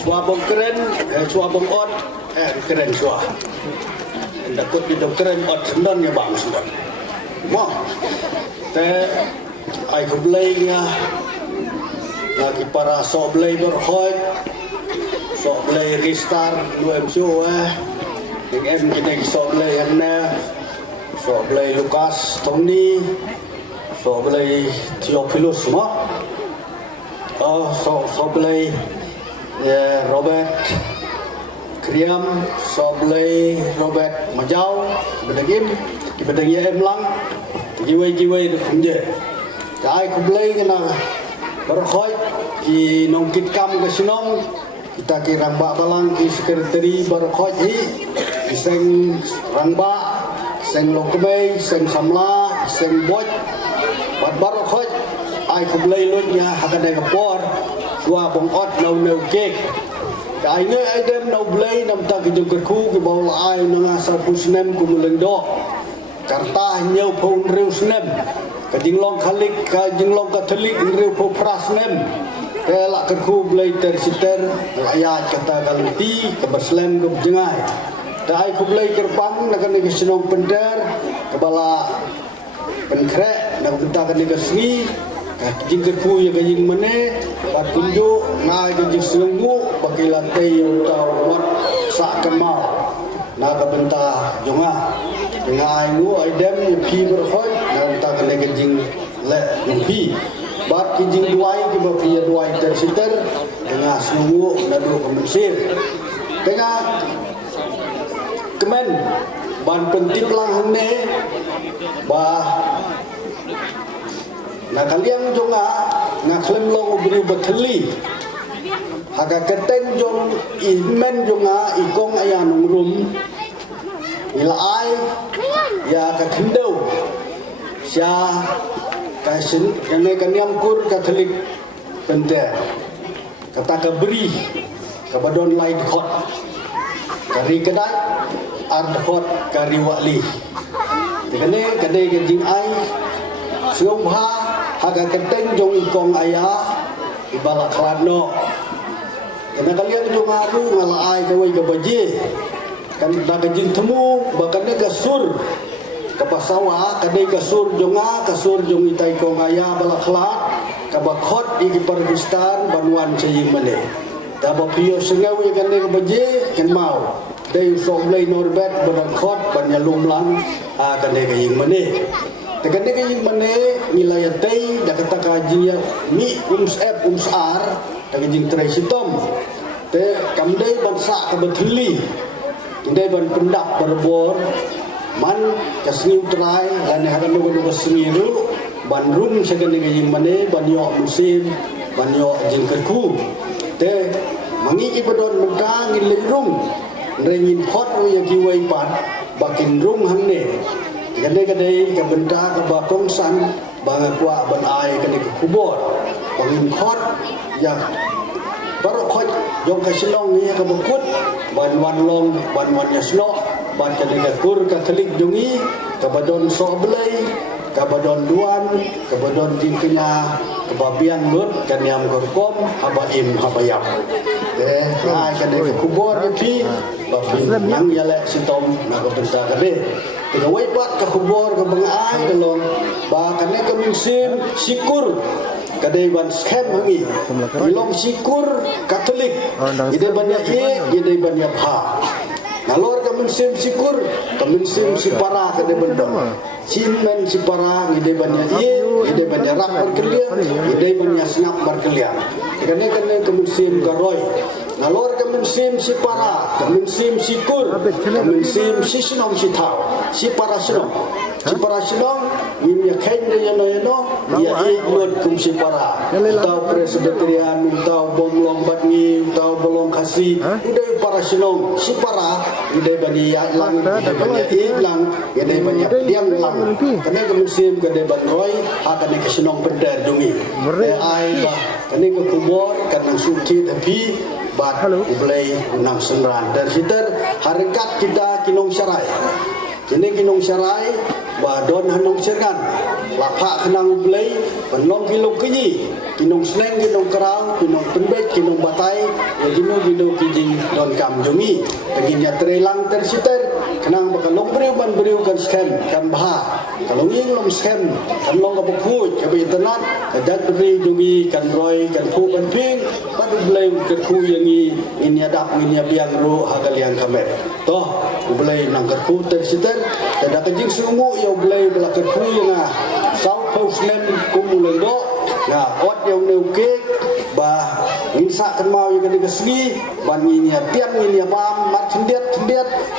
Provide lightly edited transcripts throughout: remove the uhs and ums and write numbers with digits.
Suabong keren, suabong ot, keren suah. Takut di keren ot sendan ya bang sendan. Mau, te ai kebelaynya lagi para soblay berhoi, soblay ristar dua MCO dengan kita soblay yang na, soblay Lukas Tony, soblay Theophilus semua, soblay Robert Kriam, soblay Robert Majau, bedagim, bedagi em lang, giwai punje. Ai kebelaynya kena berhoi, ki nongkit kam kesinong. Kita ki rangba balang ki sekretari berkhoj hi seng rangba seng lokmei seng samla seng boj bat berkhoj ai khublei lutnya hakadai kapor sua bongot nau kek kai ne ai dem nau blei nam ta ki jungkerku ki baul ai nanga sa pusnem ku melendo karta nyau pun riu snem ka jinglong khalik ka jinglong katolik riu po prasnem kelak kerku belai tersiter ayat kata kalti keberslen kebengai dai ku belai kerpang nak ni kesenong pendar kepala penkrek nak bentak ni kesni jing kerku ya jing mene bat kunju ngai jing selungu bagi lantai yang tau wat sak kemal nak bentak jonga ngai mu aidem pi berhoi nak bentak ni jing le pi bat kijing duai ke bapia duai tersiter dengan semua nadu kemensir dengan kemen ban penting lang hene bah nak kalian jonga nak klem long beri beteli haga keteng jong imen jonga ikong ayanung rum ila ai ya ka kendau sya kasin kene kaniam kur Katolik penter kata kaberi kabadon lain hot kari kedai ard hot kari wali kene kedai gejing ai siom ha haga keteng jong ikong ayah ibala kladno kena kalian jong aru ngala ai kawai kabaje kan dagajin temu bahkan ne gasur kapasawa kadai kasur jonga kasur jong itai ko ngaya balaklat kabakhot igi Pakistan banuan ceying mane daba pio sengawi kane baje ken mau dai soblai norbet badakhot banyalumlan kane kaying mane tekane kaying mane nilai tai da kata kajinya mi umsar daging trai sitom te kamdai bangsa kabetli indai ban pendak berbor man kasni utrai dan hakan lugu semiru bandrum segala gaying mane banyo musim banyo jingkerku te mangi ibadon mentang ilung rengin hot ya giwai pan bakin rum hanne kadai ka benda ka bakong san banga kwa ban ai kane ka kubor bangin hot ya baru khot jong ka silong ni ka bukut ban wan long ban wan yasno ban kadai kur Katolik dungi kabadon soblai kabadon duan kabadon jingkenya kebabian lut kanyam korkom habaim habayap ai kadai kubor di babin yang yale sitom na ka benda kade Wai bat ka kubor ka bangai dalong ba kane ka musim sikur kadai ban scam hangi ilong sikur Katolik ide banya ide banya pha nalor ka musim sikur ka musim sipara kadai bendong sinmen sipara ide banya ide banya rak berkelian ide banya snap berkelian kane ka musim garoi nalor ka musim sipara ka musim sikur ka musim sisinong sitau sipara sinong mimya kain dia no dia ikut kum sipara tau presbyterian tau bomlong batngi tau bolong kasih udah para sinong sipara udah bani lang udah bani lang udah bani diam lang karena ke musim ke debat roy akan ke sinong pedar dungi ai bah kene ke kubur karena suci tapi bat ulai unang senran dan sitar harakat kita kinong syarai kini kinong syarai ba don hanong serkan lapa kenang belai penlong kilo kiji kinong seneng kinong kerau kinong penbet kinong batai ya gino kijing don kam jungi teginya terelang tersiter kenang bakal long beriu kan scam kan bah kalau ing long scam kan long ka bukut ka internet kadat beri jungi kan roy kan pu kan ping padu belai ke ku yangi ini adap ini biang ro hagal yang kamet toh belai nang ke ku tersiter kada kajing sungu ya belai bela ke ku yang sau post nem kumulendo nah ot yang neuke bah insa kan mau yang kena segi ban ini tiang ini bam mat cendet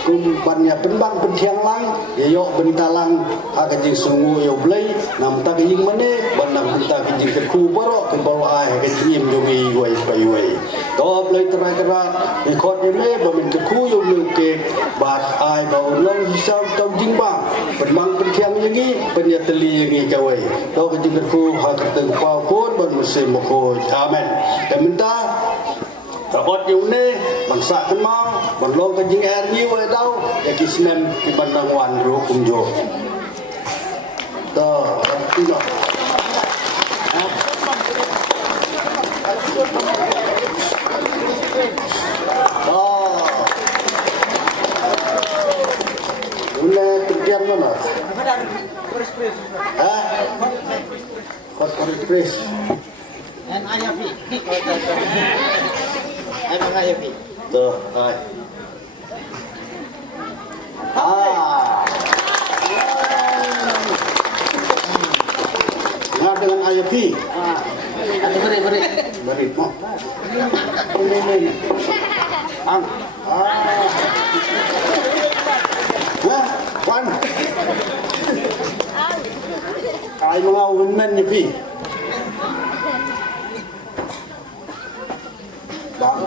kum bannya penbang pentiang lang yo bentalang aga jing sungu yo blai nam ta jing mane ban nam ta jing ke ku baro ke baro ai ke jing jogi wai pai wai to blai tera ni khot ni me ba min ke ku yo neuke bat ai ba long hisam tau jing bang penbang pentiang yangi penya teli yangi kawai to ke jing ke ku ha ke teng pau pun ban musim ko amen dan minta Rabot yung ne, bangsa kan mau, banlong kan jing ni wai dau, ya kisnem ki bandang wan ru kumjo. Dah, tiga. Une kerjaan mana? Hah? Kot pres. And ayah pi. Emang ayah pi. Tuh, hai. Nggak dengan ayah pi. Ada beri. Beri mo. Ini. Ang. Hah? Wan. Ay mga women niya pi. Berapa